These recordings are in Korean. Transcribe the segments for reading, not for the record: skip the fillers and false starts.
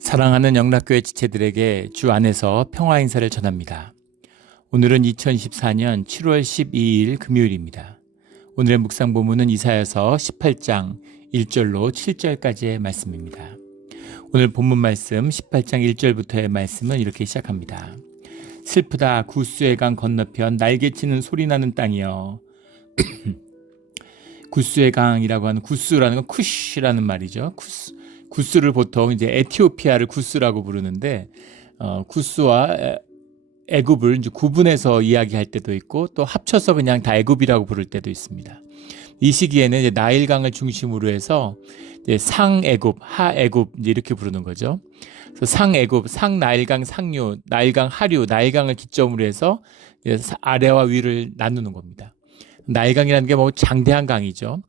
사랑하는 영락교회 지체들에게 주 안에서 평화 인사를 전합니다. 오늘은 2024년 7월 12일 금요일입니다. 오늘의 묵상 본문은 이사야서 18장 1절로 7절까지의 말씀입니다. 오늘 본문 말씀 18장 1절부터의 말씀은 이렇게 시작합니다. 슬프다 구스의 강 건너편 날개치는 소리나는 땅이여. 구스의 강이라고 하는 구스라는 건 쿠시라는 말이죠. 구스를 보통 이제 에티오피아를 구스라고 부르는데 구스와 애굽을 이제 구분해서 이야기할 때도 있고 또 합쳐서 그냥 다 애굽이라고 부를 때도 있습니다. 이 시기에는 이제 나일강을 중심으로 해서 이제 상애굽, 하애굽 이제 이렇게 부르는 거죠. 그래서 상애굽, 상나일강, 상류, 나일강 하류, 나일강을 기점으로 해서 아래와 위를 나누는 겁니다. 나일강이라는 게 뭐 장대한 강이죠.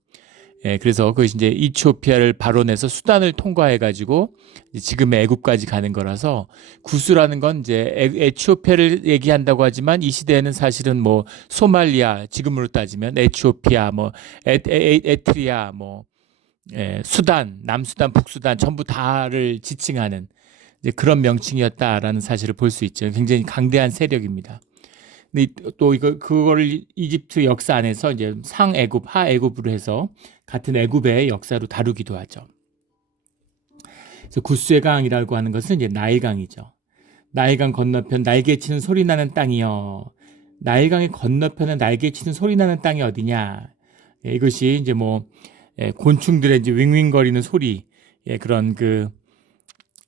그래서 그것이 이제 이티오피아를 발원해서 수단을 통과해가지고 지금의 애굽까지 가는 거라서 구스라는 건 이제 에티오피아를 얘기한다고 하지만 이 시대에는 사실은 뭐 소말리아, 지금으로 따지면 에티오피아, 뭐 에트리아, 뭐 수단, 남수단, 북수단 전부 다를 지칭하는 이제 그런 명칭이었다라는 사실을 볼 수 있죠. 굉장히 강대한 세력입니다. 근데 또 그거를 이집트 역사 안에서 이제 상애굽, 하애굽으로 해서 같은 애굽의 역사로 다루기도 하죠. 그래서 구스의 강이라고 하는 것은 이제 나일강이죠. 나일강 건너편 날개치는 소리 나는 땅이요. 나일강의 건너편에 날개치는 소리 나는 땅이 어디냐? 이것이 이제 뭐 곤충들의 이제 윙윙거리는 소리, 그런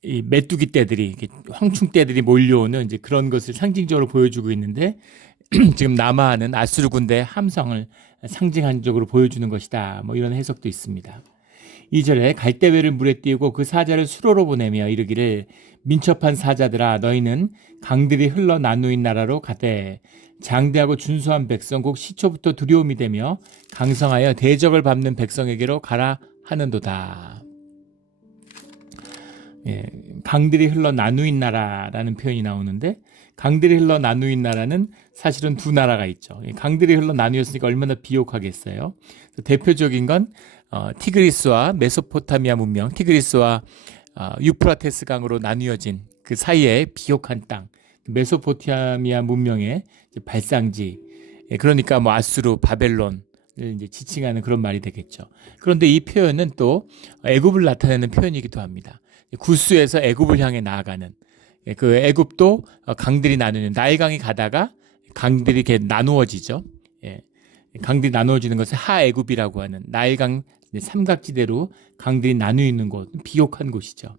이 메뚜기 떼들이, 황충 떼들이 몰려오는 이제 그런 것을 상징적으로 보여주고 있는데 지금 남하하는 아수르 군대의 함성을 상징적으로 보여주는 것이다. 뭐 이런 해석도 있습니다. 2절에 갈대회를 물에 띄우고 그 사자를 수로로 보내며 이르기를 민첩한 사자들아 너희는 강들이 흘러 나누인 나라로 가되 장대하고 준수한 백성 곧 시초부터 두려움이 되며 강성하여 대적을 밟는 백성에게로 가라 하는도다. 강들이 흘러 나누인 나라라는 표현이 나오는데 강들이 흘러 나누인 나라는 사실은 두 나라가 있죠. 강들이 흘러 나누었으니까 얼마나 비옥하겠어요. 대표적인 건 티그리스와 메소포타미아 문명, 티그리스와 유프라테스 강으로 나뉘어진 그 사이에 비옥한 땅, 메소포타미아 문명의 발상지. 그러니까 뭐 아수르, 바벨론을 이제 지칭하는 그런 말이 되겠죠. 그런데 이 표현은 또 애굽을 나타내는 표현이기도 합니다. 구스에서 애굽을 향해 나아가는 그 애굽도 강들이 나누는 나일강이 가다가 강들이 이렇게 나누어지죠. 강들이 나누어지는 것을 하애굽이라고 하는 나일강 삼각지대로 강들이 나누는 곳, 비옥한 곳이죠.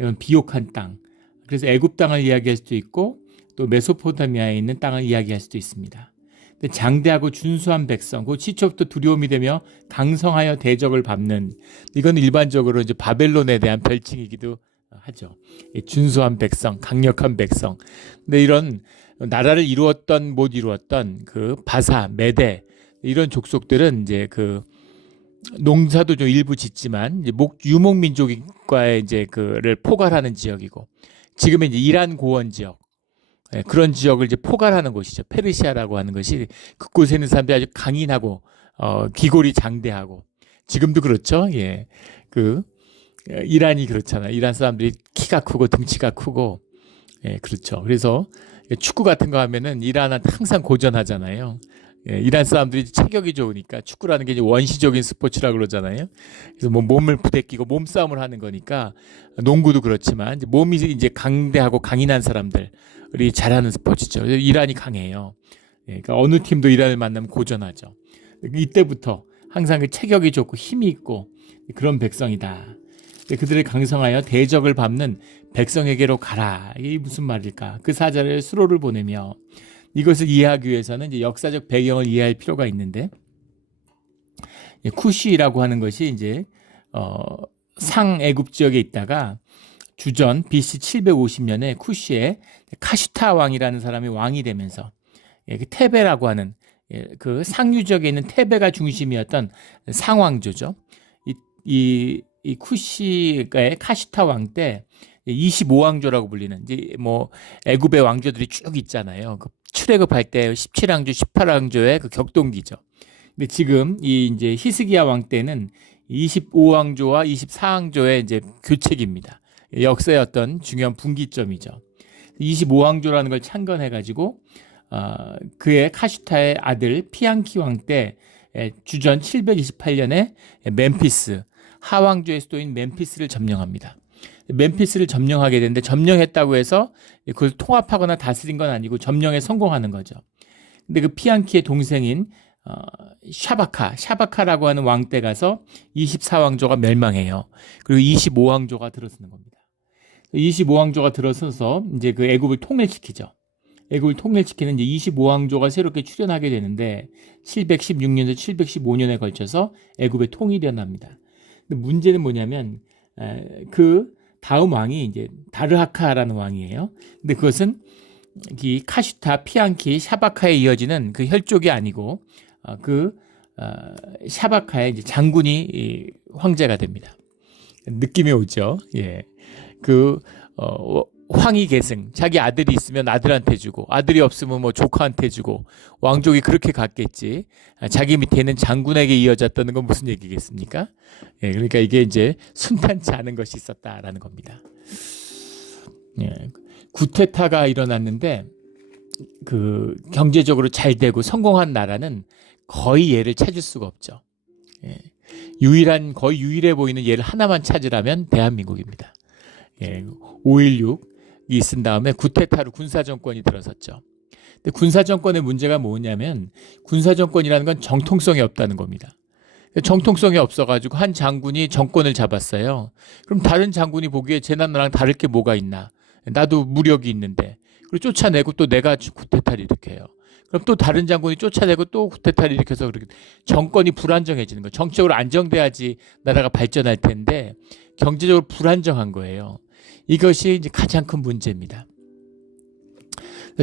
이건 비옥한 땅. 그래서 애굽 땅을 이야기할 수도 있고 또 메소포타미아에 있는 땅을 이야기할 수도 있습니다. 근데 장대하고 준수한 백성, 그 시초부터 두려움이 되며 강성하여 대적을 밟는, 이건 일반적으로 이제 바벨론에 대한 별칭이기도 하죠. 준수한 백성, 강력한 백성. 근데 이런 나라를 이루었던 못 이루었던 그 바사, 메대 이런 족속들은 이제 그 농사도 좀 일부 짓지만 이제 유목민족과의 이제 그를 포괄하는 지역이고 지금은 이제 이란 고원 지역. 그런 지역을 이제 포괄하는 곳이죠. 페르시아라고 하는 것이 그곳에 있는 사람들이 아주 강인하고 기골이 장대하고 지금도 그렇죠. 이란이 그렇잖아요. 이란 사람들이 키가 크고 등치가 크고 그렇죠. 그래서 축구 같은 거 하면은 이란한테 항상 고전하잖아요. 이란 사람들이 체격이 좋으니까 축구라는 게 이제 원시적인 스포츠라 그러잖아요. 그래서 뭐 몸을 부대끼고 몸싸움을 하는 거니까 농구도 그렇지만 이제 몸이 이제 강대하고 강인한 사람들이 잘하는 스포츠죠. 이란이 강해요. 그러니까 어느 팀도 이란을 만나면 고전하죠. 이때부터 항상 그 체격이 좋고 힘이 있고 그런 백성이다. 그들을 강성하여 대적을 밟는 백성에게로 가라. 이게 무슨 말일까? 그 사자를 수로를 보내며 이것을 이해하기 위해서는 이제 역사적 배경을 이해할 필요가 있는데 쿠시라고 하는 것이 이제 상애굽 지역에 있다가 주전 BC 750년에 쿠시에 카슈타 왕이라는 사람이 왕이 되면서 테베라고 하는 그 상류 지역에 있는 테베가 중심이었던 상왕조죠. 이 쿠시의 카슈타 왕 때 25왕조라고 불리는 이제 뭐 애굽의 왕조들이 쭉 있잖아요. 그 출애굽할 때 17왕조, 18왕조의 그 격동기죠. 근데 지금 이 이제 히스기야 왕 때는 25왕조와 24왕조의 이제 교체기입니다. 역사의 어떤 중요한 분기점이죠. 25왕조라는 걸 창건해가지고 그의 카슈타의 아들 피앙키 왕 때 주전 728년에 멤피스 하왕조의 수도인 멤피스를 점령합니다. 멤피스를 점령하게 되는데 점령했다고 해서 그걸 통합하거나 다스린 건 아니고 점령에 성공하는 거죠. 근데 그 피앙키의 동생인 샤바카라고 하는 왕 때 가서 24왕조가 멸망해요. 그리고 25왕조가 들어서는 겁니다. 25왕조가 들어서서 이제 그 애굽을 통일시키죠. 애굽을 통일시키는 이제 25왕조가 새롭게 출현하게 되는데 716년에서 715년에 걸쳐서 애굽의 통일이 일어납니다. 근데 문제는 뭐냐면 그 다음 왕이 이제 다르하카라는 왕이에요. 근데 그것은 이 카슈타, 피앙키, 샤바카에 이어지는 그 혈족이 아니고 샤바카의 이제 장군이 황제가 됩니다. 느낌이 오죠. 예. 황위 계승, 자기 아들이 있으면 아들한테 주고 아들이 없으면 뭐 조카한테 주고 왕족이 그렇게 갔겠지. 자기 밑에 있는 장군에게 이어졌다는 건 무슨 얘기겠습니까? 예, 그러니까 이게 이제 순탄치 않은 것이 있었다라는 겁니다. 예, 구테타가 일어났는데 그 경제적으로 잘 되고 성공한 나라는 거의 얘를 찾을 수가 없죠. 예, 거의 유일해 보이는 예를 하나만 찾으라면 대한민국입니다. 예, 5.16 있은 다음에 구테타로 군사정권이 들어섰죠. 근데 군사정권의 문제가 뭐냐면 군사정권이라는 건 정통성이 없다는 겁니다. 정통성이 없어가지고 한 장군이 정권을 잡았어요. 그럼 다른 장군이 보기에 쟤 나라랑 다를 게 뭐가 있나? 나도 무력이 있는데. 그리고 쫓아내고 또 내가 구테타를 일으켜요. 그럼 또 다른 장군이 쫓아내고 또 구테타를 일으켜서 그렇게 정권이 불안정해지는 거예요. 정치적으로 안정돼야지 나라가 발전할 텐데 경제적으로 불안정한 거예요. 이것이 이제 가장 큰 문제입니다.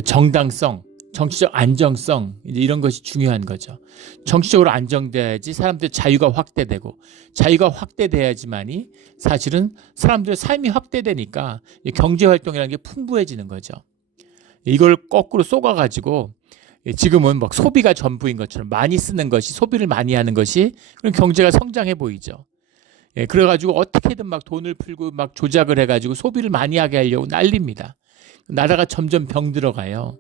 정당성, 정치적 안정성 이제 이런 것이 중요한 거죠. 정치적으로 안정돼야지 사람들의 자유가 확대되고 자유가 확대돼야지만이 사실은 사람들의 삶이 확대되니까 경제활동이라는 게 풍부해지는 거죠. 이걸 거꾸로 쏘가가지고 지금은 막 소비가 전부인 것처럼 많이 쓰는 것이 소비를 많이 하는 것이 그럼 경제가 성장해 보이죠. 예, 그래가지고 어떻게든 막 돈을 풀고 막 조작을 해가지고 소비를 많이 하게 하려고 난립니다. 나라가 점점 병들어가요.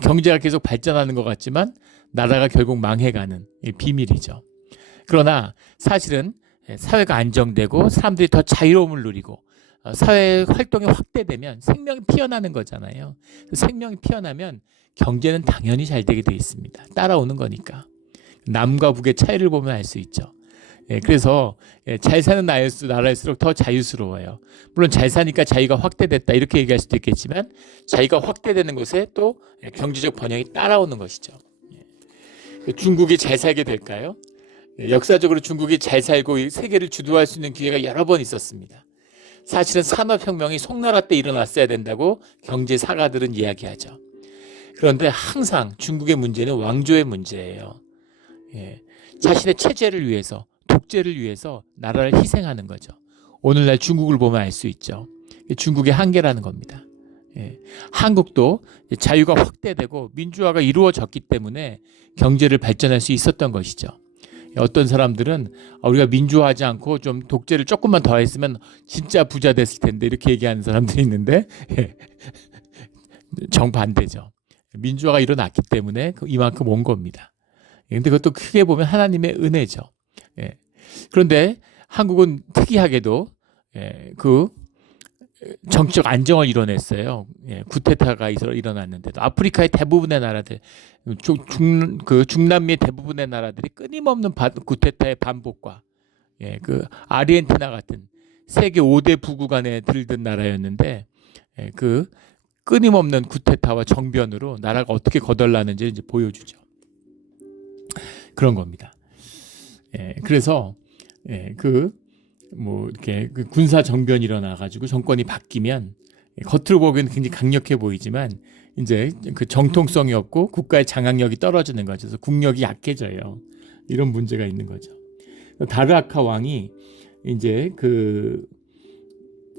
경제가 계속 발전하는 것 같지만 나라가 결국 망해가는 비밀이죠. 그러나 사실은 사회가 안정되고 사람들이 더 자유로움을 누리고 사회 활동이 확대되면 생명이 피어나는 거잖아요. 생명이 피어나면 경제는 당연히 잘 되게 돼 있습니다. 따라오는 거니까. 남과 북의 차이를 보면 알 수 있죠. 그래서 잘 사는 나라일수록 더 자유스러워요. 물론 잘 사니까 자유가 확대됐다 이렇게 얘기할 수도 있겠지만 자유가 확대되는 곳에 또 경제적 번영이 따라오는 것이죠. 중국이 잘 살게 될까요? 역사적으로 중국이 잘 살고 세계를 주도할 수 있는 기회가 여러 번 있었습니다. 사실은 산업혁명이 송나라 때 일어났어야 된다고 경제사가들은 이야기하죠. 그런데 항상 중국의 문제는 왕조의 문제예요. 자신의 체제를 위해서 독재를 위해서 나라를 희생하는 거죠. 오늘날 중국을 보면 알 수 있죠. 중국의 한계라는 겁니다. 한국도 자유가 확대되고 민주화가 이루어졌기 때문에 경제를 발전할 수 있었던 것이죠. 어떤 사람들은 우리가 민주화하지 않고 좀 독재를 조금만 더 했으면 진짜 부자 됐을 텐데 이렇게 얘기하는 사람들이 있는데 정반대죠. 민주화가 일어났기 때문에 이만큼 온 겁니다. 근데 그것도 크게 보면 하나님의 은혜죠. 그런데 한국은 특이하게도 그 정치적 안정을 이뤄냈어요. 구테타가 일어났는데도 아프리카의 대부분의 나라들, 중남미의 대부분의 나라들이 끊임없는 구테타의 반복과 그 아르헨티나 같은 세계 5대 부국 안에 들든 나라였는데 그 끊임없는 구테타와 정변으로 나라가 어떻게 거덜나는지 이제 보여주죠. 그런 겁니다. 그래서 이렇게 군사 정변이 일어나가지고 정권이 바뀌면 겉으로 보기에는 굉장히 강력해 보이지만 이제 그 정통성이 없고 국가의 장악력이 떨어지는 거죠. 그래서 국력이 약해져요. 이런 문제가 있는 거죠. 다르아카 왕이 이제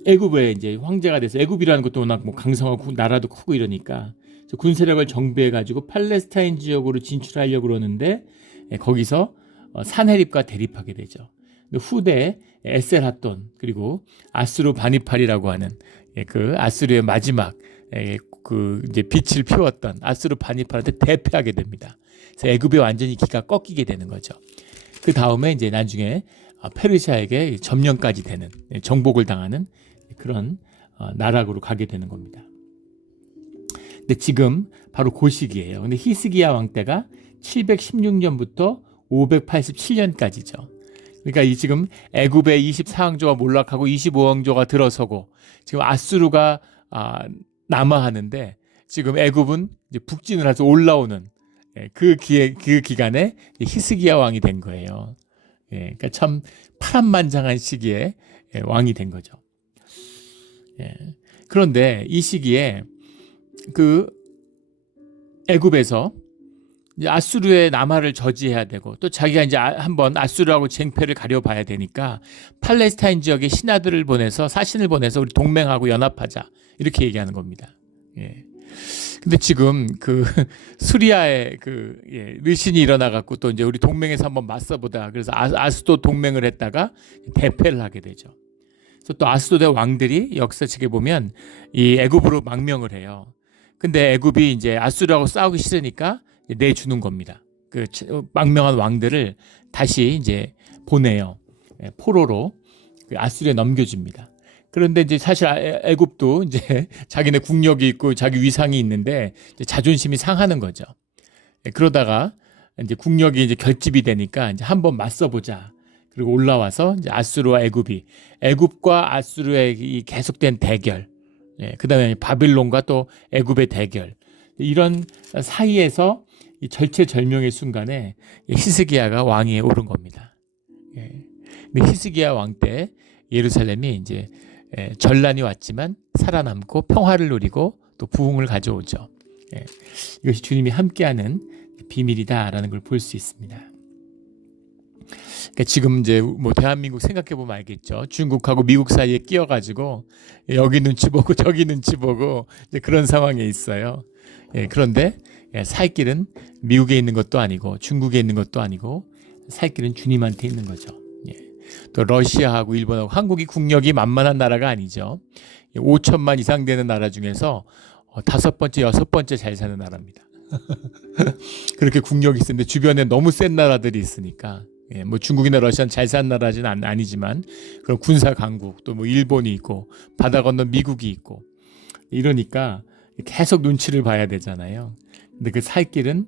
애굽에 이제 황제가 돼서 애굽이라는 것도 워낙 강성하고 나라도 크고 이러니까 군세력을 정비해가지고 팔레스타인 지역으로 진출하려고 그러는데 거기서 산헤립과 대립하게 되죠. 후대 에셀핫돈 그리고 아스루바니팔이라고 하는 그 아스루의 마지막 그 이제 빛을 피웠던 아스루바니팔한테 대패하게 됩니다. 그래서 애굽이 완전히 기가 꺾이게 되는 거죠. 그 다음에 이제 나중에 페르시아에게 점령까지 되는 정복을 당하는 그런 나락으로 가게 되는 겁니다. 근데 지금 바로 그 시기예요. 근데 히스기야 왕 때가 716년부터 587년까지죠. 그러니까 이 지금 애굽의 24왕조가 몰락하고 25왕조가 들어서고 지금 아수르가 남하하는데 지금 애굽은 이제 북진을 해서 올라오는 그 기간에 히스기야 왕이 된 거예요. 그러니까 참 파란만장한 시기에 왕이 된 거죠. 그런데 이 시기에 그 애굽에서 이제 아수르의 남하를 저지해야 되고 또 자기가 이제 한번 아수르하고 쟁패를 가려봐야 되니까 팔레스타인 지역에 신하들을 보내서 사신을 보내서 우리 동맹하고 연합하자 이렇게 얘기하는 겁니다. 근데 지금 그 수리아에 그 르신이 일어나갖고 또 이제 우리 동맹에서 한번 맞서보다 그래서 아수도 동맹을 했다가 대패를 하게 되죠. 그래서 또 아수도의 왕들이 역사책에 보면 이 애굽으로 망명을 해요. 근데 애굽이 이제 아수르하고 싸우기 싫으니까 내주는 겁니다. 그 망명한 왕들을 다시 이제 보내요. 포로로 아수르에 넘겨줍니다. 그런데 이제 사실 애굽도 이제 자기네 국력이 있고 자기 위상이 있는데 이제 자존심이 상하는 거죠. 그러다가 이제 국력이 이제 결집이 되니까 이제 한번 맞서보자. 그리고 올라와서 이제 아수르와 애굽과 아수르의 이 계속된 대결. 그다음에 바빌론과 또 애굽의 대결. 이런 사이에서 이 절체절명의 순간에 히스기야가 왕위에 오른 겁니다. 근데 히스기야 왕 때 예루살렘이 이제 전란이 왔지만 살아남고 평화를 누리고 또 부흥을 가져오죠. 이것이 주님이 함께하는 비밀이다라는 걸 볼 수 있습니다. 그러니까 지금 이제 뭐 대한민국 생각해 보면 알겠죠. 중국하고 미국 사이에 끼어가지고 여기 눈치 보고 저기 눈치 보고 이제 그런 상황에 있어요. 그런데 살 길은 미국에 있는 것도 아니고 중국에 있는 것도 아니고 살 길은 주님한테 있는 거죠. 또 러시아하고 일본하고 한국이 국력이 만만한 나라가 아니죠. 5천만 이상 되는 나라 중에서 5번째, 6번째 잘 사는 나라입니다. 그렇게 국력이 있는데 주변에 너무 센 나라들이 있으니까 뭐 중국이나 러시아는 잘 사는 나라는 아니지만 그런 군사 강국 또 뭐 일본이 있고 바다 건너 미국이 있고 이러니까 계속 눈치를 봐야 되잖아요. 근데 그 살 길은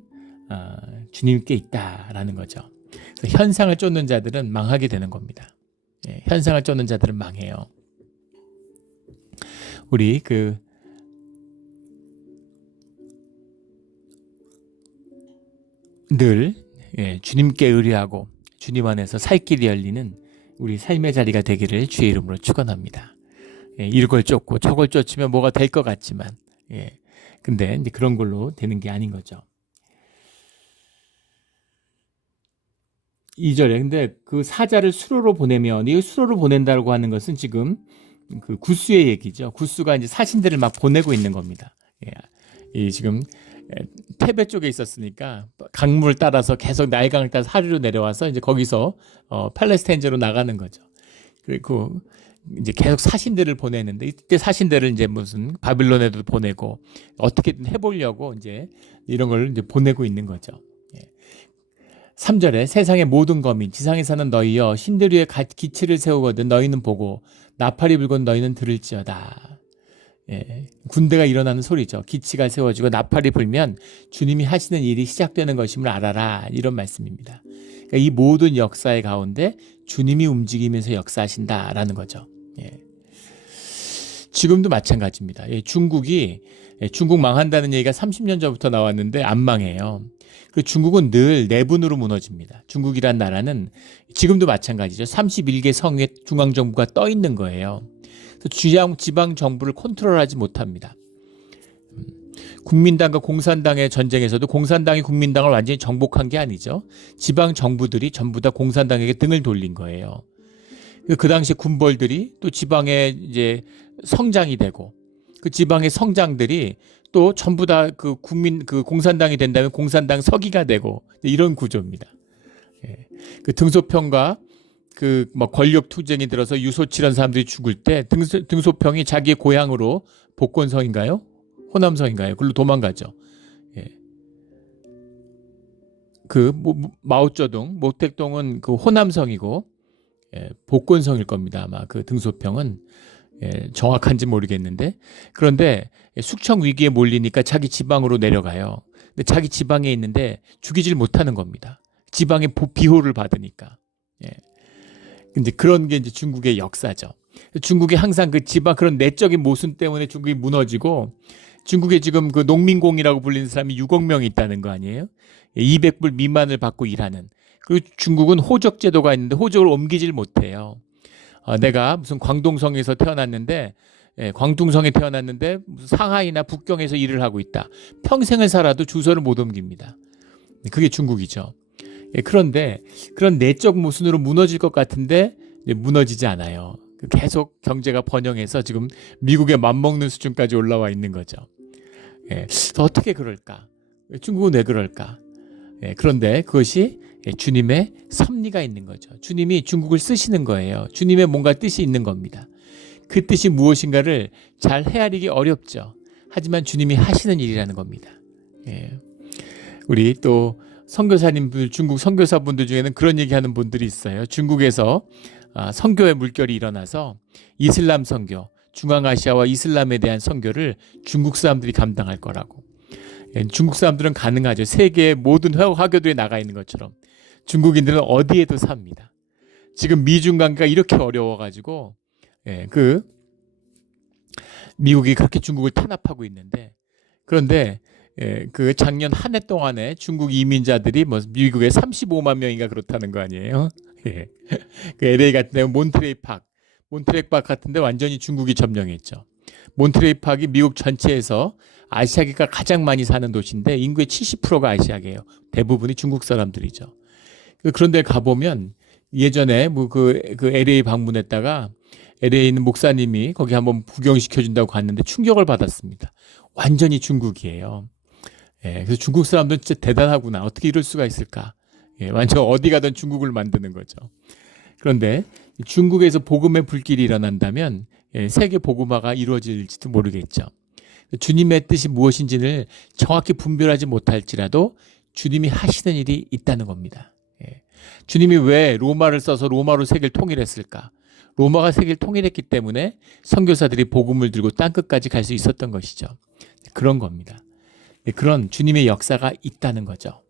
주님께 있다라는 거죠. 그래서 현상을 쫓는 자들은 망하게 되는 겁니다. 현상을 쫓는 자들은 망해요. 우리 늘 주님께 의뢰하고 주님 안에서 살 길이 열리는 우리 삶의 자리가 되기를 주의 이름으로 축원합니다. 이걸 쫓고 저걸 쫓으면 뭐가 될 것 같지만 근데 이제 그런 걸로 되는 게 아닌 거죠. 2절에 근데 그 사자를 수로로 보내면 이 수로로 보낸다고 하는 것은 지금 그 구스의 얘기죠. 구스가 이제 사신들을 막 보내고 있는 겁니다. 이 지금 테베 쪽에 있었으니까 강물을 따라서 계속 나일강을 따라서 하류로 내려와서 이제 거기서 팔레스타인으로 나가는 거죠. 그리고 이제 계속 사신들을 보내는데 이때 사신들을 이제 무슨 바빌론에도 보내고 어떻게든 해보려고 이제 이런 걸 이제 보내고 있는 거죠. 3절에 세상의 모든 거민 지상에 사는 너희여 신들 위에 기치를 세우거든 너희는 보고 나팔이 불건 너희는 들을지어다. 군대가 일어나는 소리죠. 기치가 세워지고 나팔이 불면 주님이 하시는 일이 시작되는 것임을 알아라. 이런 말씀입니다. 그러니까 이 모든 역사의 가운데 주님이 움직이면서 역사하신다라는 거죠. 지금도 마찬가지입니다. 중국 망한다는 얘기가 30년 전부터 나왔는데 안 망해요. 그 중국은 늘 내분으로 무너집니다. 중국이란 나라는 지금도 마찬가지죠. 31개 성에 중앙정부가 떠 있는 거예요. 지방 정부를 컨트롤하지 못합니다. 국민당과 공산당의 전쟁에서도 공산당이 국민당을 완전히 정복한 게 아니죠. 지방 정부들이 전부 다 공산당에게 등을 돌린 거예요. 그 당시 군벌들이 또 지방에 이제 성장이 되고 그 지방의 성장들이 또 전부 다 그 공산당이 된다면 공산당 서기가 되고 이런 구조입니다. 그 등소평과 그 뭐 권력 투쟁이 들어서 유소치란 사람들이 죽을 때 등소평이 자기의 고향으로 복권성인가요? 호남성인가요? 그걸로 도망가죠. 예. 그 마오쩌둥, 모택동은 그 호남성이고 복권성일 겁니다. 아마 그 등소평은 정확한지 모르겠는데 그런데 숙청 위기에 몰리니까 자기 지방으로 내려가요. 근데 자기 지방에 있는데 죽이질 못하는 겁니다. 지방의 비호를 받으니까. 근데 그런 게 이제 중국의 역사죠. 중국이 항상 그 지방 그런 내적인 모순 때문에 중국이 무너지고 중국에 지금 그 농민공이라고 불리는 사람이 6억 명이 있다는 거 아니에요? 200불 미만을 받고 일하는. 그리고 중국은 호적 제도가 있는데 호적을 옮기질 못해요. 내가 무슨 광동성에서 태어났는데 광둥성에 태어났는데 무슨 상하이나 북경에서 일을 하고 있다. 평생을 살아도 주소를 못 옮깁니다. 그게 중국이죠. 그런데 그런 내적 모순으로 무너질 것 같은데 무너지지 않아요. 계속 경제가 번영해서 지금 미국에 맞먹는 수준까지 올라와 있는 거죠. 어떻게 그럴까? 중국은 왜 그럴까? 그런데 그것이 주님의 섭리가 있는 거죠. 주님이 중국을 쓰시는 거예요. 주님의 뭔가 뜻이 있는 겁니다. 그 뜻이 무엇인가를 잘 헤아리기 어렵죠. 하지만 주님이 하시는 일이라는 겁니다. 우리 또 선교사님들, 중국 선교사분들 중에는 그런 얘기하는 분들이 있어요. 중국에서 선교의 물결이 일어나서 이슬람 선교, 중앙아시아와 이슬람에 대한 선교를 중국 사람들이 감당할 거라고. 중국 사람들은 가능하죠. 세계의 모든 화교들이 나가 있는 것처럼. 중국인들은 어디에도 삽니다. 지금 미중 관계가 이렇게 어려워가지고 미국이 그렇게 중국을 탄압하고 있는데 그런데 그 작년 한 해 동안에 중국 이민자들이 뭐 미국에 35만 명인가 그렇다는 거 아니에요? 그 LA 같은 데 몬트레이 팍 같은데 완전히 중국이 점령했죠. 몬트레이 팍이 미국 전체에서 아시아계가 가장 많이 사는 도시인데 인구의 70%가 아시아계예요. 대부분이 중국 사람들이죠. 그런데 가보면 예전에 그 LA 방문했다가 LA에 있는 목사님이 거기 한번 구경시켜준다고 갔는데 충격을 받았습니다. 완전히 중국이에요. 그래서 중국 사람들은 진짜 대단하구나. 어떻게 이럴 수가 있을까? 완전 어디 가든 중국을 만드는 거죠. 그런데 중국에서 복음의 불길이 일어난다면 세계 복음화가 이루어질지도 모르겠죠. 주님의 뜻이 무엇인지를 정확히 분별하지 못할지라도 주님이 하시는 일이 있다는 겁니다. 주님이 왜 로마를 써서 로마로 세계를 통일했을까? 로마가 세계를 통일했기 때문에 선교사들이 복음을 들고 땅끝까지 갈 수 있었던 것이죠. 그런 겁니다. 그런 주님의 역사가 있다는 거죠.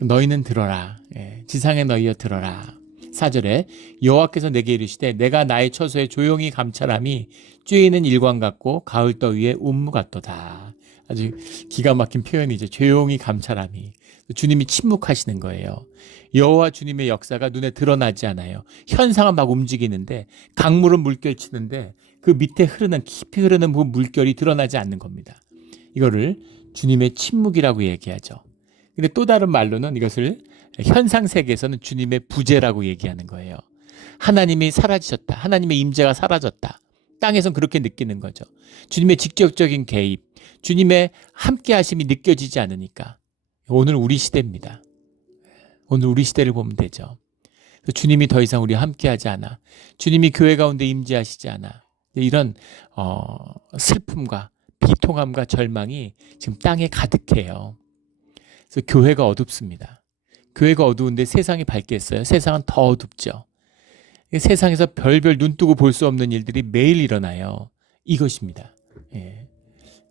너희는 들어라. 지상의 너희여 들어라. 4절에 여호와께서 내게 이르시되 내가 나의 처소에 조용히 감찰함이 쬐이는 일광 같고 가을 더위에 운무 같도다. 아주 기가 막힌 표현이죠. 조용히 감찰함이. 주님이 침묵하시는 거예요. 여호와 주님의 역사가 눈에 드러나지 않아요. 현상은 막 움직이는데 강물은 물결치는데 그 밑에 깊이 흐르는 그 물결이 드러나지 않는 겁니다. 이거를 주님의 침묵이라고 얘기하죠. 근데 또 다른 말로는 이것을 현상 세계에서는 주님의 부재라고 얘기하는 거예요. 하나님이 사라지셨다. 하나님의 임재가 사라졌다. 땅에선 그렇게 느끼는 거죠. 주님의 직접적인 개입, 주님의 함께 하심이 느껴지지 않으니까. 오늘 우리 시대입니다. 오늘 우리 시대를 보면 되죠. 주님이 더 이상 우리와 함께 하지 않아. 주님이 교회 가운데 임재하시지 않아. 이런 슬픔과 비통함과 절망이 지금 땅에 가득해요. 그래서 교회가 어둡습니다. 교회가 어두운데 세상이 밝겠어요? 세상은 더 어둡죠. 세상에서 별별 눈 뜨고 볼 수 없는 일들이 매일 일어나요. 이것입니다.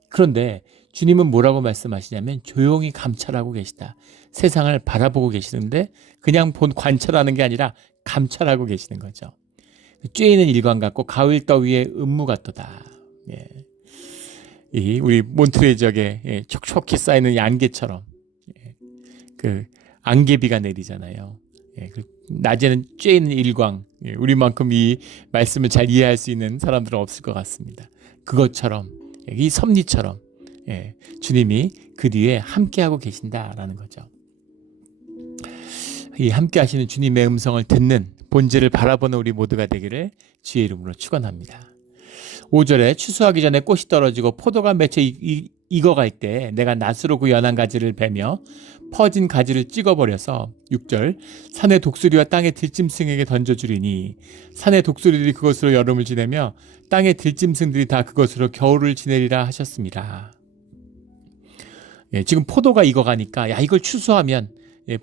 그런데 주님은 뭐라고 말씀하시냐면 조용히 감찰하고 계시다. 세상을 바라보고 계시는데 그냥 관찰하는 게 아니라 감찰하고 계시는 거죠. 쬐이는 일광 같고 가을 더위에 음무 같도다. 우리 몬트레이 지역에 촉촉히 쌓이는 이 안개처럼 그 안개비가 내리잖아요. 낮에는 쬐이는 일광. 우리만큼 이 말씀을 잘 이해할 수 있는 사람들은 없을 것 같습니다. 그것처럼 이 섭리처럼 주님이 그 뒤에 함께하고 계신다라는 거죠. 이 함께하시는 주님의 음성을 듣는 본질을 바라보는 우리 모두가 되기를 주의 이름으로 축원합니다. 5절에 추수하기 전에 꽃이 떨어지고 포도가 맺혀 익어갈 때 내가 낫으로 그 연한 가지를 베며 퍼진 가지를 찍어버려서 6절 산의 독수리와 땅의 들짐승에게 던져주리니 산의 독수리들이 그것으로 여름을 지내며 땅의 들짐승들이 다 그것으로 겨울을 지내리라 하셨습니다. 예, 지금 포도가 익어가니까 야 이걸 추수하면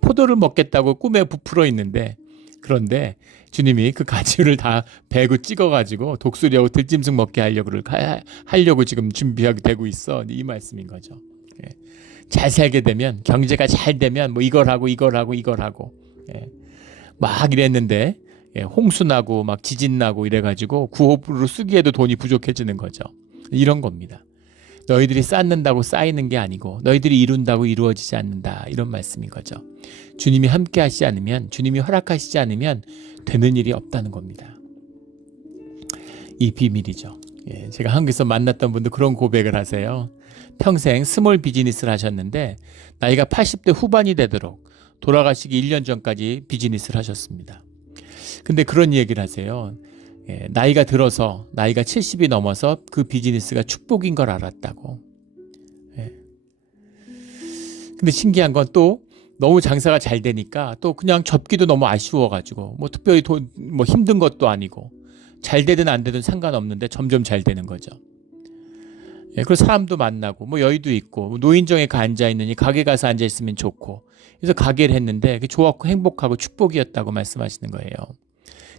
포도를 먹겠다고 꿈에 부풀어 있는데 그런데 주님이 그 가지를 다 베고 찍어가지고 독수리하고 들짐승 먹게 하려고 지금 준비하게 되고 있어. 이 말씀인 거죠. 예. 잘 살게 되면 경제가 잘 되면 뭐 이걸 하고 예. 막 이랬는데 홍수 나고 막 지진 나고 이래가지고 구호부를 쓰기에도 돈이 부족해지는 거죠. 이런 겁니다. 너희들이 쌓는다고 쌓이는 게 아니고 너희들이 이룬다고 이루어지지 않는다. 이런 말씀인 거죠. 주님이 함께 하시지 않으면 주님이 허락하시지 않으면 되는 일이 없다는 겁니다. 이 비밀이죠. 예, 제가 한국에서 만났던 분도 그런 고백을 하세요. 평생 스몰 비즈니스를 하셨는데 나이가 80대 후반이 되도록 돌아가시기 1년 전까지 비즈니스를 하셨습니다. 근데 그런 얘기를 하세요. 예, 나이가 들어서 나이가 70이 넘어서 그 비즈니스가 축복인 걸 알았다고. 예. 근데 신기한 건 또 너무 장사가 잘 되니까 또 그냥 접기도 너무 아쉬워가지고 뭐 특별히 뭐 힘든 것도 아니고 잘 되든 안 되든 상관없는데 점점 잘 되는 거죠. 예, 그리고 사람도 만나고 뭐 여유도 있고 뭐 노인정에 앉아 있느니 가게 가서 앉아 있으면 좋고 그래서 가게를 했는데 그게 좋았고 행복하고 축복이었다고 말씀하시는 거예요.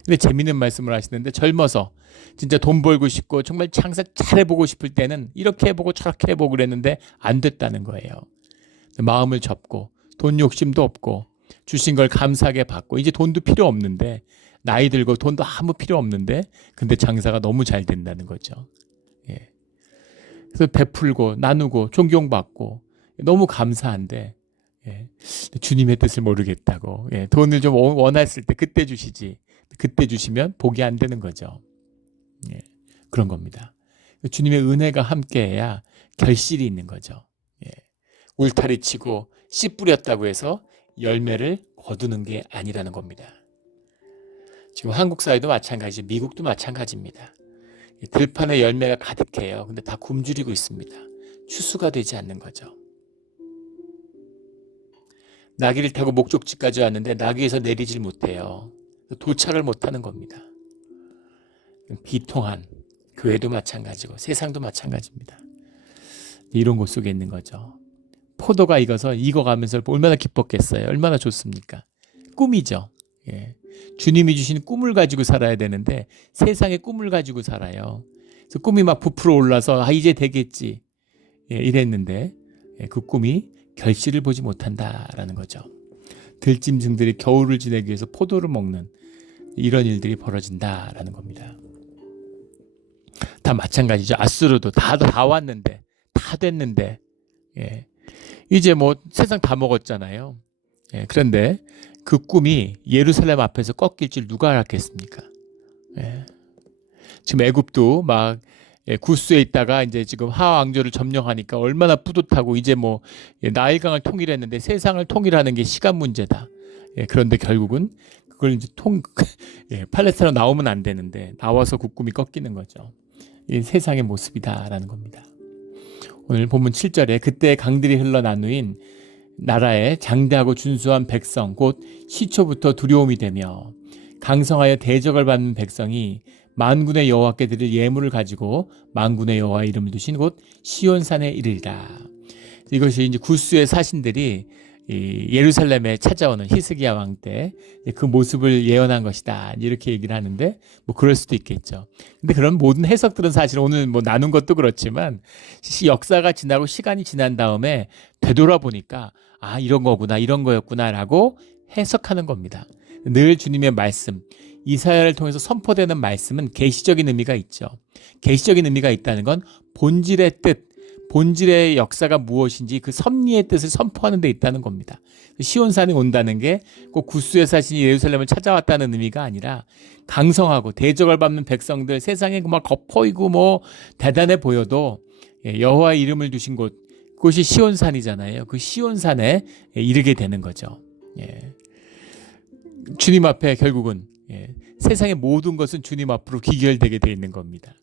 근데 재밌는 말씀을 하시는데 젊어서 진짜 돈 벌고 싶고 정말 장사 잘해보고 싶을 때는 이렇게 해보고 저렇게 해보고 그랬는데 안 됐다는 거예요. 마음을 접고 돈 욕심도 없고 주신 걸 감사하게 받고 이제 돈도 필요 없는데 나이 들고 돈도 아무 필요 없는데 근데 장사가 너무 잘 된다는 거죠. 예. 그래서 베풀고 나누고 존경받고 너무 감사한데 예. 주님의 뜻을 모르겠다고 예. 돈을 좀 원했을 때 그때 주시지 그때 주시면 복이 안 되는 거죠. 예. 그런 겁니다. 주님의 은혜가 함께해야 결실이 있는 거죠. 예. 울타리 치고 씨 뿌렸다고 해서 열매를 거두는 게 아니라는 겁니다. 지금 한국 사회도 마찬가지, 미국도 마찬가지입니다. 들판에 열매가 가득해요. 근데 다 굶주리고 있습니다. 추수가 되지 않는 거죠. 나귀를 타고 목적지까지 왔는데 나귀에서 내리질 못해요. 도착을 못하는 겁니다. 비통한 교회도 마찬가지고 세상도 마찬가지입니다. 이런 곳 속에 있는 거죠. 포도가 익어가면서 얼마나 기뻤겠어요. 얼마나 좋습니까? 꿈이죠. 예. 주님이 주신 꿈을 가지고 살아야 되는데 세상의 꿈을 가지고 살아요. 그래서 꿈이 막 부풀어 올라서 이제 되겠지 이랬는데 그 꿈이 결실을 보지 못한다라는 거죠. 들짐승들이 겨울을 지내기 위해서 포도를 먹는 이런 일들이 벌어진다라는 겁니다. 다 마찬가지죠. 아수르도 다 왔는데 다 됐는데 이제 뭐 세상 다 먹었잖아요. 그런데 그 꿈이 예루살렘 앞에서 꺾일 줄 누가 알았겠습니까? 지금 애굽도 막 구스에 있다가 이제 지금 하왕조를 점령하니까 얼마나 뿌듯하고 이제 뭐 나일강을 통일했는데 세상을 통일하는 게 시간 문제다. 그런데 결국은 그걸 이제 팔레스타인으로 나오면 안 되는데 나와서 그 꿈이 꺾이는 거죠. 이 세상의 모습이다라는 겁니다. 오늘 본문 7절에 그때 강들이 흘러나누인 나라의 장대하고 준수한 백성 곧 시초부터 두려움이 되며 강성하여 대적을 받는 백성이 만군의 여호와께 드릴 예물을 가지고 만군의 여호와의 이름을 두신 곳 시온산에 이르리라. 이것이 이제 구스의 사신들이 예루살렘에 찾아오는 히스기야 왕 때 그 모습을 예언한 것이다. 이렇게 얘기를 하는데 뭐 그럴 수도 있겠죠. 근데 그런 모든 해석들은 사실 오늘 뭐 나눈 것도 그렇지만 역사가 지나고 시간이 지난 다음에 되돌아보니까 이런 거구나 이런 거였구나라고 해석하는 겁니다. 늘 주님의 말씀 이사야를 통해서 선포되는 말씀은 계시적인 의미가 있죠. 계시적인 의미가 있다는 건 본질의 뜻, 본질의 역사가 무엇인지 그 섭리의 뜻을 선포하는 데 있다는 겁니다. 시온산이 온다는 게 꼭 구스의 사신이 예루살렘을 찾아왔다는 의미가 아니라 강성하고 대적을 받는 백성들 세상에 막 겉보이고 뭐 대단해 보여도 여호와의 이름을 두신 곳 그것이 시온산이잖아요. 그 시온산에 이르게 되는 거죠. 주님 앞에 결국은 세상의 모든 것은 주님 앞으로 귀결되게 돼 있는 겁니다.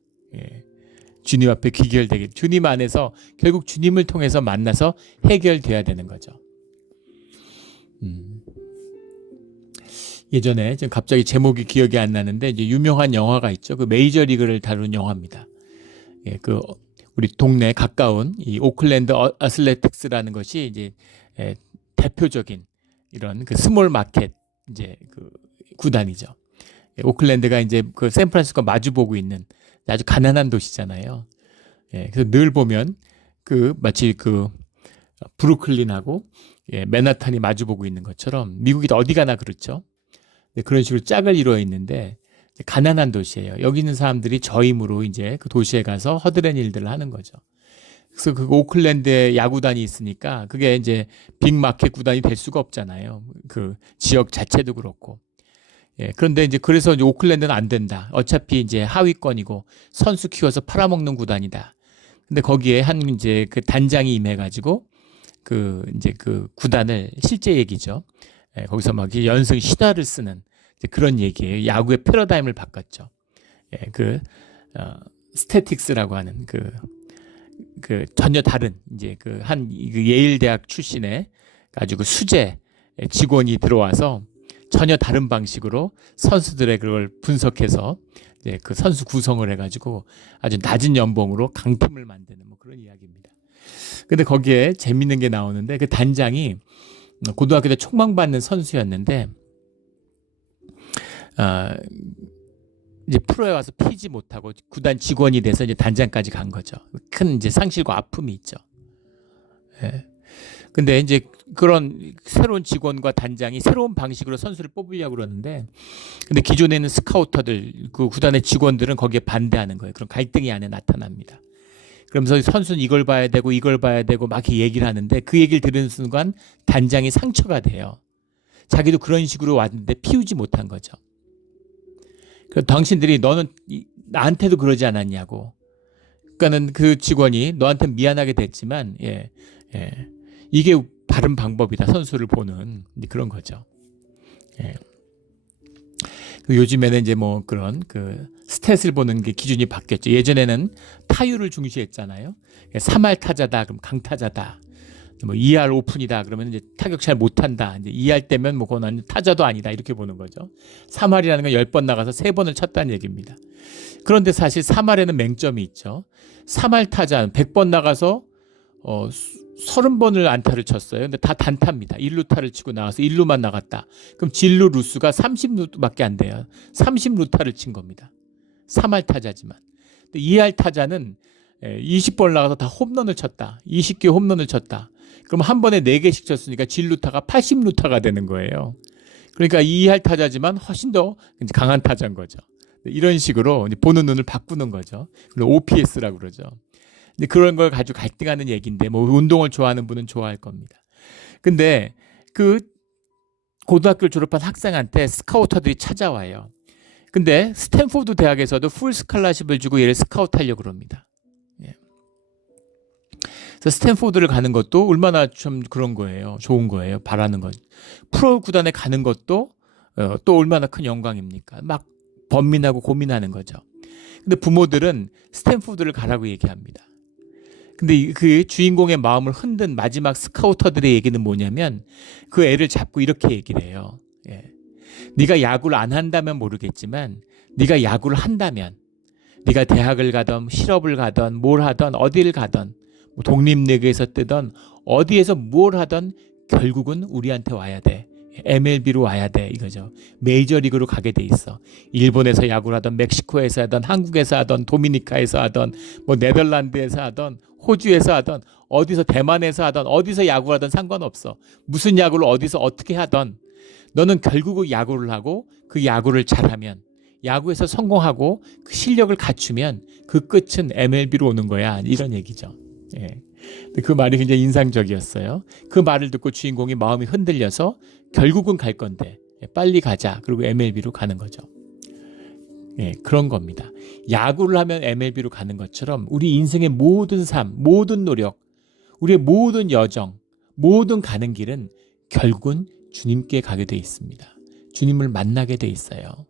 주님 앞에 귀결되게 주님 안에서 결국 주님을 통해서 만나서 해결돼야 되는 거죠. 예전에 지금 갑자기 제목이 기억이 안 나는데 이제 유명한 영화가 있죠. 그 메이저리그를 다룬 영화입니다. 예, 그 우리 동네 가까운 이 오클랜드 어슬레틱스라는 것이 이제 대표적인 이런 그 스몰 마켓 이제 그 구단이죠. 예, 오클랜드가 이제 그 샌프란시스코 마주 보고 있는 아주 가난한 도시잖아요. 예, 그래서 늘 보면 그 마치 그 브루클린하고 예, 맨하탄이 마주 보고 있는 것처럼 미국이 어디 가나 그렇죠. 네, 그런 식으로 짝을 이루어 있는데 가난한 도시예요. 여기 있는 사람들이 저 힘으로 이제 그 도시에 가서 허드렛 일들을 하는 거죠. 그래서 그 오클랜드에 야구단이 있으니까 그게 이제 빅마켓 구단이 될 수가 없잖아요. 그 지역 자체도 그렇고. 예, 그런데 이제 그래서 이제 오클랜드는 안 된다. 어차피 이제 하위권이고 선수 키워서 팔아먹는 구단이다. 근데 거기에 한 이제 그 단장이 임해가지고 그 이제 그 구단을 실제 얘기죠. 예, 거기서 막 연승 신화를 쓰는 그런 얘기예요. 야구의 패러다임을 바꿨죠. 예, 스태틱스라고 하는 그 전혀 다른 이제 그 예일 대학 출신의 아주 그 수재 직원이 들어와서 전혀 다른 방식으로 선수들의 그걸 분석해서 이제 그 선수 구성을 해가지고 아주 낮은 연봉으로 강팀을 만드는 뭐 그런 이야기입니다. 근데 거기에 재밌는 게 나오는데 그 단장이 고등학교 때 촉망받는 선수였는데 이제 프로에 와서 피지 못하고 구단 직원이 돼서 이제 단장까지 간 거죠. 큰 이제 상실과 아픔이 있죠. 예. 근데 이제 그런 새로운 직원과 단장이 새로운 방식으로 선수를 뽑으려고 그러는데 근데 기존에 있는 스카우터들 그 구단의 직원들은 거기에 반대하는 거예요. 그런 갈등이 안에 나타납니다. 그러면서 선수는 이걸 봐야 되고 이걸 봐야 되고 막 이렇게 얘기를 하는데 그 얘기를 들은 순간 단장이 상처가 돼요. 자기도 그런 식으로 왔는데 피우지 못한 거죠. 그 당신들이 너는 나한테도 그러지 않았냐고. 그러니까는 그 직원이 너한테 미안하게 됐지만 이게 바른 방법이다. 선수를 보는 그런 거죠. 예. 요즘에는 이제 뭐 그런 그 스탯을 보는 게 기준이 바뀌었죠. 예전에는 타율을 중시했잖아요. 3할 타자다 그럼 강타자다. 뭐 2할 오픈이다 그러면 이제 타격 잘 못한다. 이제 2할 때면 뭐 그건 타자도 아니다 이렇게 보는 거죠. 3할이라는 건 10번 나가서 3번을 쳤다는 얘기입니다. 그런데 사실 3할에는 맹점이 있죠. 3할 타자는 100번 나가서 30번을 안타를 쳤어요. 근데 다 단타입니다. 1루타를 치고 나와서 1루만 나갔다. 그럼 진루 루수가 30루밖에 안 돼요. 30루타를 친 겁니다. 3할 타자지만. 2할 타자는 20번 나가서 다 홈런을 쳤다. 20개 홈런을 쳤다. 그럼 한 번에 4개씩 쳤으니까 진루타가 80루타가 되는 거예요. 그러니까 2할 타자지만 훨씬 더 강한 타자인 거죠. 이런 식으로 보는 눈을 바꾸는 거죠. OPS라고 그러죠. 근데 그런 걸 가지고 갈등하는 얘기인데 뭐 운동을 좋아하는 분은 좋아할 겁니다. 근데 그 고등학교를 졸업한 학생한테 스카우터들이 찾아와요. 근데 스탠포드 대학에서도 풀 스칼라십을 주고 얘를 스카우트하려고 그럽니다. 예. 그래서 스탠포드를 가는 것도 얼마나 좀 그런 거예요. 좋은 거예요. 바라는 것. 프로 구단에 가는 것도 또 얼마나 큰 영광입니까? 막 번민하고 고민하는 거죠. 근데 부모들은 스탠포드를 가라고 얘기합니다. 근데 그 주인공의 마음을 흔든 마지막 스카우터들의 얘기는 뭐냐면 그 애를 잡고 이렇게 얘기를 해요. 예. 네가 야구를 안 한다면 모르겠지만 네가 야구를 한다면 네가 대학을 가든 실업을 가든 뭘 하든 어디를 가든 뭐 독립리그에서 뜨든 어디에서 뭘 하든 결국은 우리한테 와야 돼. MLB로 와야 돼 이거죠. 메이저리그로 가게 돼 있어. 일본에서 야구를 하든 멕시코에서 하든 한국에서 하든 도미니카에서 하든 뭐 네덜란드에서 하든 호주에서 하든 어디서 대만에서 하든 어디서 야구를 하든 상관없어. 무슨 야구를 어디서 어떻게 하든 너는 결국 야구를 하고 그 야구를 잘하면 야구에서 성공하고 그 실력을 갖추면 그 끝은 MLB로 오는 거야. 이런 얘기죠. 예. 그 말이 굉장히 인상적이었어요. 그 말을 듣고 주인공이 마음이 흔들려서 결국은 갈 건데 빨리 가자. 그리고 MLB로 가는 거죠. 예, 그런 겁니다. 야구를 하면 MLB로 가는 것처럼 우리 인생의 모든 삶, 모든 노력, 우리의 모든 여정, 모든 가는 길은 결국은 주님께 가게 돼 있습니다. 주님을 만나게 돼 있어요.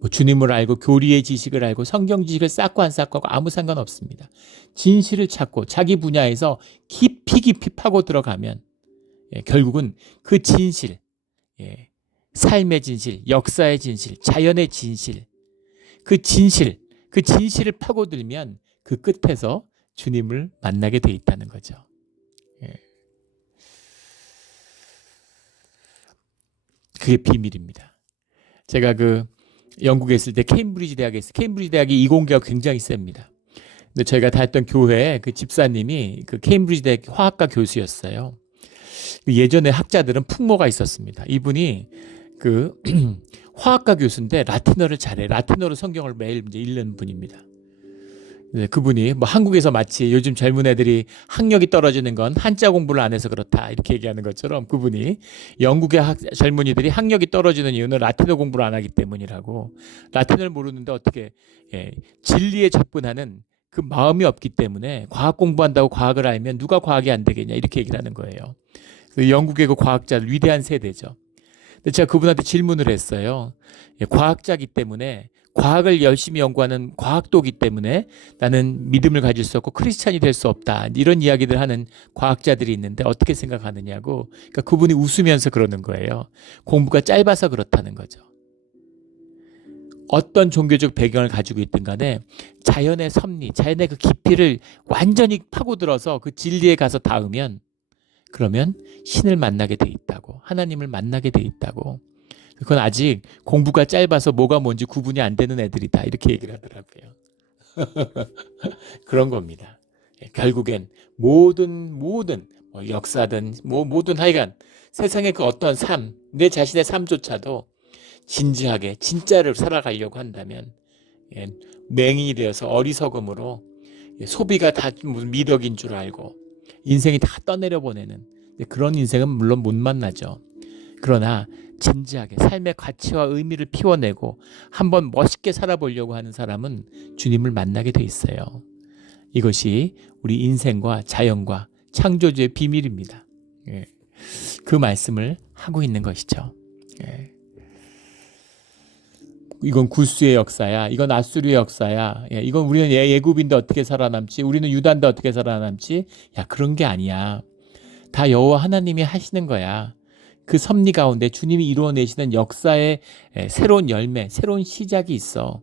뭐 주님을 알고 교리의 지식을 알고 성경 지식을 쌓고 안 쌓고 아무 상관없습니다. 진실을 찾고 자기 분야에서 깊이 파고 들어가면 결국은 그 진실, 삶의 진실, 역사의 진실, 자연의 진실, 그 진실을 파고들면 그 끝에서 주님을 만나게 돼 있다는 거죠. 그게 비밀입니다. 제가 영국에 있을 때 케임브리지 대학에 있어요. 케임브리지 대학이 이공계가 굉장히 셉니다. 근데 저희가 다녔던 교회에 그 집사님이 그 케임브리지 대학 화학과 교수였어요. 예전에 학자들은 풍모가 있었습니다. 이분이 화학과 교수인데 라틴어를 잘해. 라틴어로 성경을 매일 이제 읽는 분입니다. 그분이 뭐 한국에서 마치 요즘 젊은 애들이 학력이 떨어지는 건 한자 공부를 안 해서 그렇다 이렇게 얘기하는 것처럼 그분이 영국의 젊은이들이 학력이 떨어지는 이유는 라틴어 공부를 안 하기 때문이라고. 라틴어를 모르는데 어떻게 진리에 접근하는 그 마음이 없기 때문에 과학 공부한다고 과학을 알면 누가 과학이 안 되겠냐 이렇게 얘기를 하는 거예요. 영국의 그 과학자들 위대한 세대죠. 근데 제가 그분한테 질문을 했어요. 과학자기 때문에 과학을 열심히 연구하는 과학도기 때문에 나는 믿음을 가질 수 없고 크리스찬이 될 수 없다. 이런 이야기들 하는 과학자들이 있는데 어떻게 생각하느냐고. 그러니까 그분이 웃으면서 그러는 거예요. 공부가 짧아서 그렇다는 거죠. 어떤 종교적 배경을 가지고 있든 간에 자연의 섭리, 자연의 그 깊이를 완전히 파고들어서 그 진리에 가서 닿으면 그러면 신을 만나게 돼 있다고. 하나님을 만나게 돼 있다고. 그건 아직 공부가 짧아서 뭐가 뭔지 구분이 안 되는 애들이다. 이렇게 얘기를 하더라고요. 그런 겁니다. 결국엔 모든 역사든 모든 하여간 세상의 그 어떤 삶, 내 자신의 삶조차도 진지하게 진짜를 살아가려고 한다면 맹인이 되어서 어리석음으로 소비가 다 무슨 미덕인 줄 알고 인생이 다 떠내려 보내는 그런 인생은 물론 못 만나죠. 그러나 진지하게 삶의 가치와 의미를 피워내고 한번 멋있게 살아보려고 하는 사람은 주님을 만나게 돼 있어요. 이것이 우리 인생과 자연과 창조주의 비밀입니다. 그 말씀을 하고 있는 것이죠. 이건 구스의 역사야. 이건 아수르의 역사야. 이건 우리는 예굽인데 어떻게 살아남지? 우리는 유다인데 어떻게 살아남지? 야, 그런 게 아니야. 다 여호와 하나님이 하시는 거야. 그 섭리 가운데 주님이 이루어내시는 역사의 새로운 열매, 새로운 시작이 있어.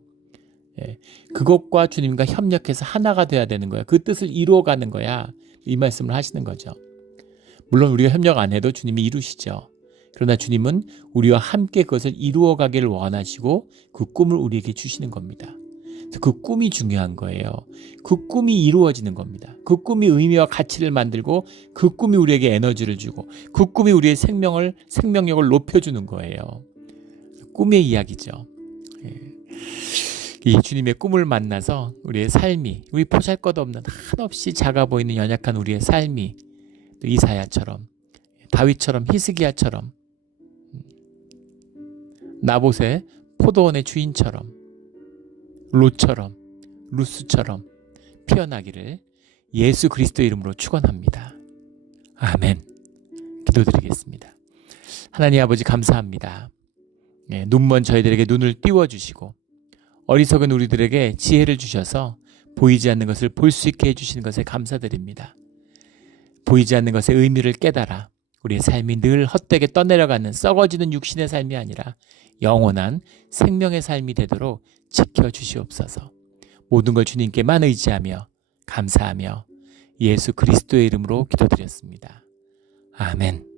그것과 주님과 협력해서 하나가 돼야 되는 거야. 그 뜻을 이루어가는 거야. 이 말씀을 하시는 거죠. 물론 우리가 협력 안 해도 주님이 이루시죠. 그러나 주님은 우리와 함께 그것을 이루어가기를 원하시고 그 꿈을 우리에게 주시는 겁니다. 그 꿈이 중요한 거예요. 그 꿈이 이루어지는 겁니다. 그 꿈이 의미와 가치를 만들고 그 꿈이 우리에게 에너지를 주고 그 꿈이 우리의 생명력을 높여주는 거예요. 꿈의 이야기죠. 이 주님의 꿈을 만나서 우리의 삶이 우리 보잘것없는 한없이 작아 보이는 연약한 우리의 삶이 또 이사야처럼 다윗처럼 히스기야처럼 나봇의 포도원의 주인처럼 롯처럼 루스처럼 피어나기를 예수 그리스도 이름으로 축원합니다. 아멘. 기도드리겠습니다. 하나님 아버지 감사합니다. 눈먼 저희들에게 눈을 띄워주시고 어리석은 우리들에게 지혜를 주셔서 보이지 않는 것을 볼 수 있게 해주시는 것에 감사드립니다. 보이지 않는 것의 의미를 깨달아 우리의 삶이 늘 헛되게 떠내려가는 썩어지는 육신의 삶이 아니라 영원한 생명의 삶이 되도록 지켜주시옵소서. 모든 걸 주님께만 의지하며 감사하며 예수 그리스도의 이름으로 기도드렸습니다. 아멘.